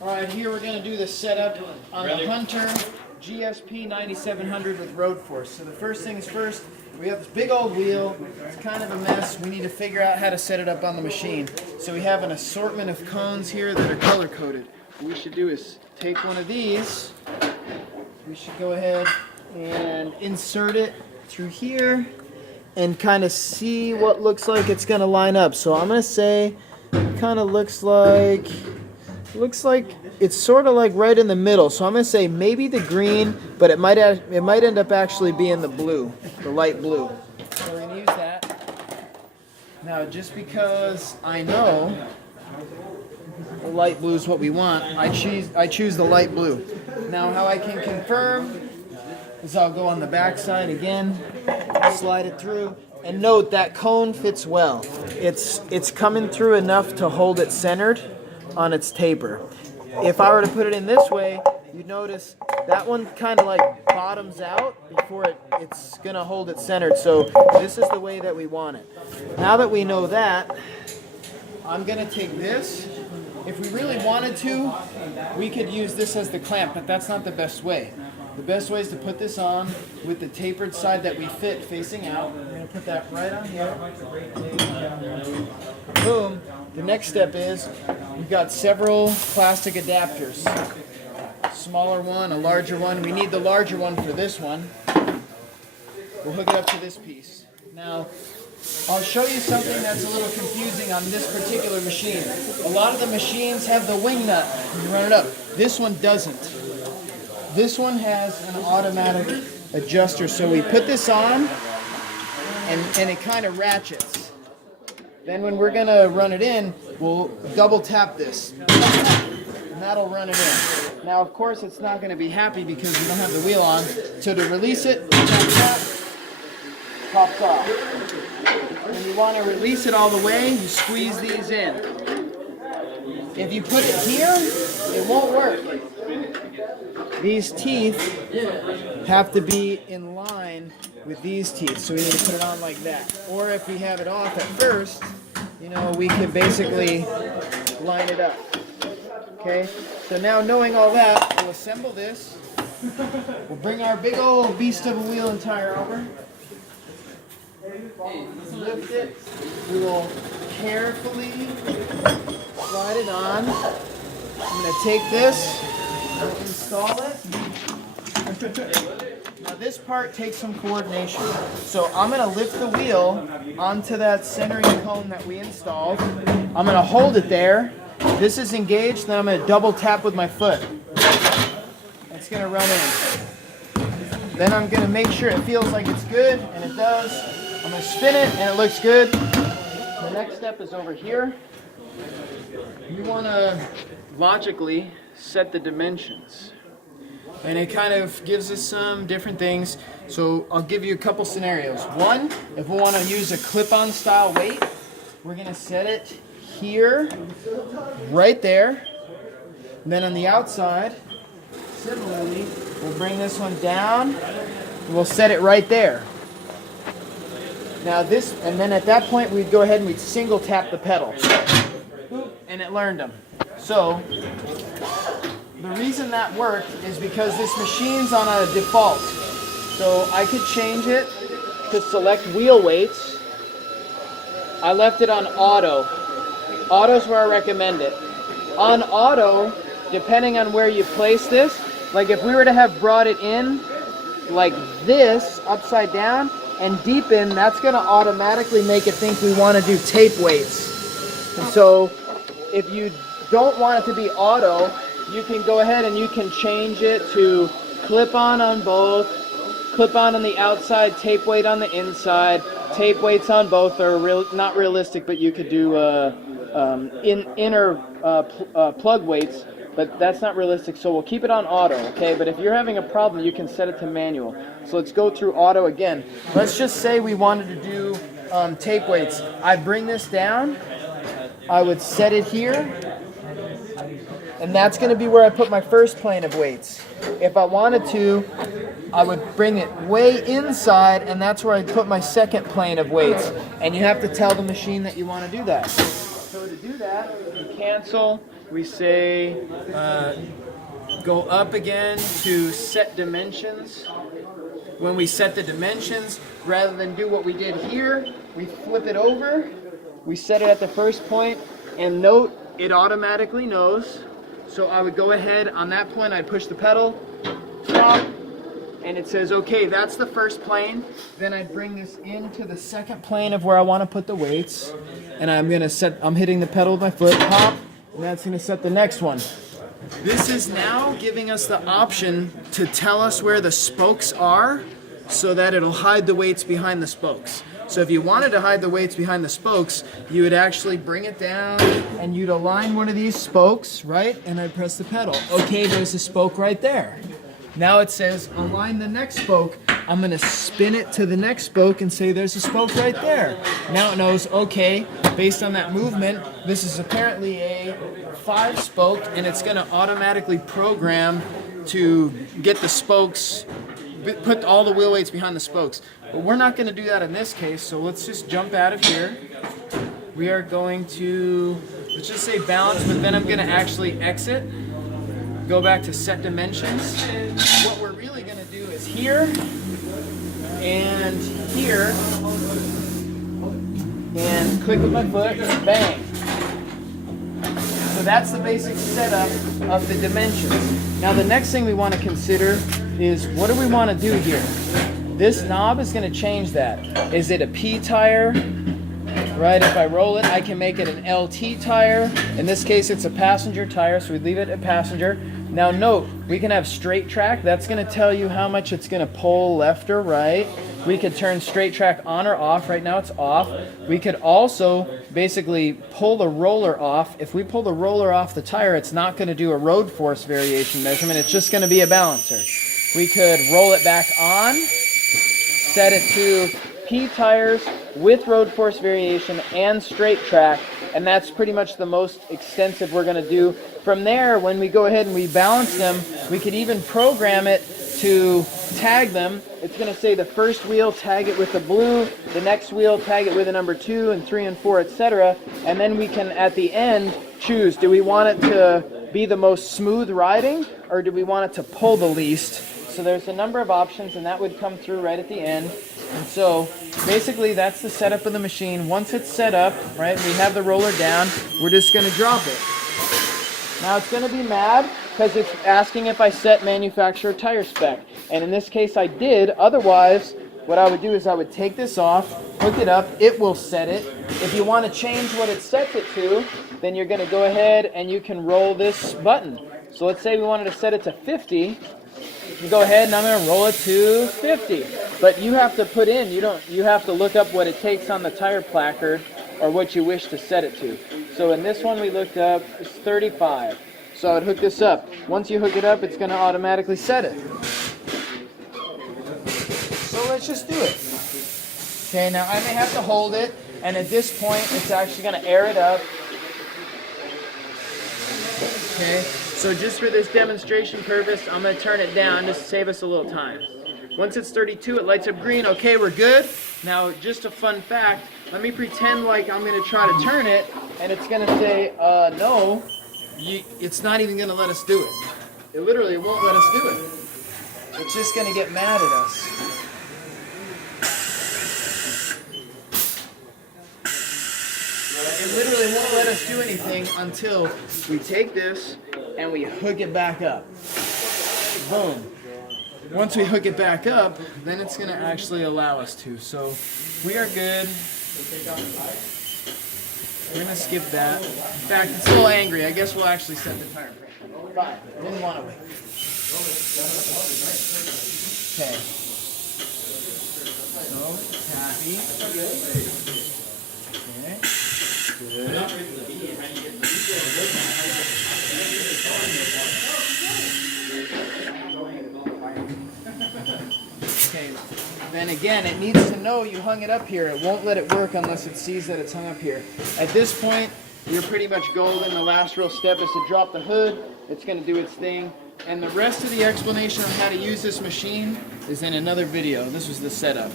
Alright, here we're going to do the setup on the Hunter GSP9700 with road force. So the first things first, we have this big old wheel. It's kind of a mess. We need to figure out how to set it up on the machine. So we have an assortment of cones here that are color coded. What we should do is take one of these. We should go ahead and insert it through here and kind of see what looks like it's going to line up. So I'm going to say it kind of looks like it's sort of like right in the middle. So I'm going to say maybe the green, but it might end up actually being the blue, the light blue. So we're going to use that. Now, just because I know the light blue is what we want, I choose the light blue. Now, how I can confirm is I'll go on the back side again, slide it through, and note that cone fits well. It's coming through enough to hold it centered on its taper. If I were to put it in this way, you'd notice that one kind of like bottoms out before it's gonna hold it centered. So this is the way that we want it. Now that we know that, I'm gonna take this. If we really wanted to, we could use this as the clamp, but that's not the best way. The best way is to put this on with the tapered side that we fit facing out. We're going to put that right on here. Boom. The next step is we've got several plastic adapters. Smaller one, a larger one. We need the larger one for this one. We'll hook it up to this piece. Now, I'll show you something that's a little confusing on this particular machine. A lot of the machines have the wing nut. You run it up. This one doesn't. This one has an automatic adjuster, so we put this on and it kind of ratchets. Then when we're going to run it in, we'll double tap this and that'll run it in. Now of course it's not going to be happy because we don't have the wheel on, so to release it, tap, tap, pops off. When you want to release it all the way, you squeeze these in. If you put it here, it won't work. These teeth have to be in line with these teeth, so we need to put it on like that. Or if we have it off at first, you know, we can basically line it up. Okay, so now knowing all that, we'll assemble this. We'll bring our big old beast of a wheel and tire over. Lift it. We will carefully slide it on. I'm going to take this. Install it. Now this part takes some coordination. So I'm going to lift the wheel onto that centering cone that we installed. I'm going to hold it there. This is engaged, then I'm going to double tap with my foot. It's going to run in. Then I'm going to make sure it feels like it's good, and it does. I'm going to spin it, and it looks good. The next step is over here. You want to logically set the dimensions, and it kind of gives us some different things. So I'll give you a couple scenarios. One, if we want to use a clip-on style weight, we're going to set it here, right there, and then on the outside similarly we'll bring this one down and we'll set it right there. Now this, and then at that point we'd go ahead and we'd single tap the pedal, and it learned them. So the reason that worked is because this machine's on a default. So I could change it to select wheel weights. I left it on auto. Auto's where I recommend it. On auto, depending on where you place this, like if we were to have brought it in like this, upside down, and deep in, that's going to automatically make it think we want to do tape weights. And so if you don't want it to be auto, you can go ahead and you can change it to clip-on both, clip-on the outside, tape weight on the inside. Tape weights on both are not realistic, but you could do inner plug weights, but that's not realistic, so we'll keep it on auto, okay? But if you're having a problem, you can set it to manual. So let's go through auto again. Let's just say we wanted to do tape weights. I bring this down, I would set it here, and that's going to be where I put my first plane of weights. If I wanted to, I would bring it way inside, and that's where I put my second plane of weights. And you have to tell the machine that you want to do that. So to do that, you cancel we say go up again to set dimensions. When we set the dimensions, rather than do what we did here, we flip it over, we set it at the first point, and note, it automatically knows. So I would go ahead, on that point, I'd push the pedal, stop, and it says, okay, that's the first plane. Then I'd bring this into the second plane of where I want to put the weights. And I'm hitting the pedal with my foot, pop, and that's gonna set the next one. This is now giving us the option to tell us where the spokes are so that it'll hide the weights behind the spokes. So if you wanted to hide the weights behind the spokes, you would actually bring it down and you'd align one of these spokes, right? And I'd press the pedal. Okay, there's a spoke right there. Now it says align the next spoke. I'm gonna spin it to the next spoke and say there's a spoke right there. Now it knows, okay, based on that movement, this is apparently a 5-spoke, and it's gonna automatically program to get the spokes, put all the wheel weights behind the spokes. But we're not gonna do that in this case, so let's just jump out of here. We are going to, let's just say balance, but then I'm gonna actually exit, go back to set dimensions. What we're really gonna do is here, and here, and click with my foot, bang. So that's the basic setup of the dimensions. Now the next thing we want to consider is what do we want to do here? This knob is going to change that. Is it a P tire? Right, if I roll it, I can make it an LT tire. In this case, it's a passenger tire, so we leave it at passenger. Now note, we can have straight track. That's going to tell you how much it's going to pull left or right. We could turn straight track on or off. Right now it's off. We could also basically pull the roller off. If we pull the roller off the tire, it's not going to do a road force variation measurement. It's just going to be a balancer. We could roll it back on, set it to P tires with road force variation and straight track, and that's pretty much the most extensive we're going to do. From there, when we go ahead and we balance them, we could even program it to tag them. It's going to say the first wheel, tag it with the blue, the next wheel, tag it with a number 2 and 3 and 4, etc. And then we can, at the end, choose, do we want it to be the most smooth riding, or do we want it to pull the least? So there's a number of options, and that would come through right at the end. And so basically that's the setup of the machine. Once it's set up, right, we have the roller down, we're just going to drop it. Now it's going to be mad because it's asking if I set manufacturer tire spec. And in this case I did. Otherwise, what I would do is I would take this off, hook it up, it will set it. If you want to change what it sets it to, then you're going to go ahead and you can roll this button. So let's say we wanted to set it to 50. You go ahead and I'm going to roll it to 50. But you have to put in, you have to look up what it takes on the tire placard or what you wish to set it to. So in this one we looked up, it's 35. So I would hook this up. Once you hook it up, it's going to automatically set it. So let's just do it. Okay, now I may have to hold it, and at this point it's actually going to air it up. Okay, so just for this demonstration purpose, I'm going to turn it down just to save us a little time. Once it's 32, it lights up green. Okay, we're good. Now, just a fun fact, let me pretend like I'm going to try to turn it, and it's going to say, no, it's not even going to let us do it. It literally won't let us do it. It's just going to get mad at us. It literally won't let us do anything until we take this and we hook it back up. Boom. Once we hook it back up, then it's going to actually allow us to. So we are good. We're going to skip that. In fact, it's a little angry. I guess we'll actually set the tire pressure. Fine. Didn't want to wait. Okay. So, happy. Okay. Good. Okay, then again, it needs to know you hung it up here. It won't let it work unless it sees that it's hung up here. At this point, you're pretty much golden. The last real step is to drop the hood. It's going to do its thing. And the rest of the explanation on how to use this machine is in another video. This was the setup.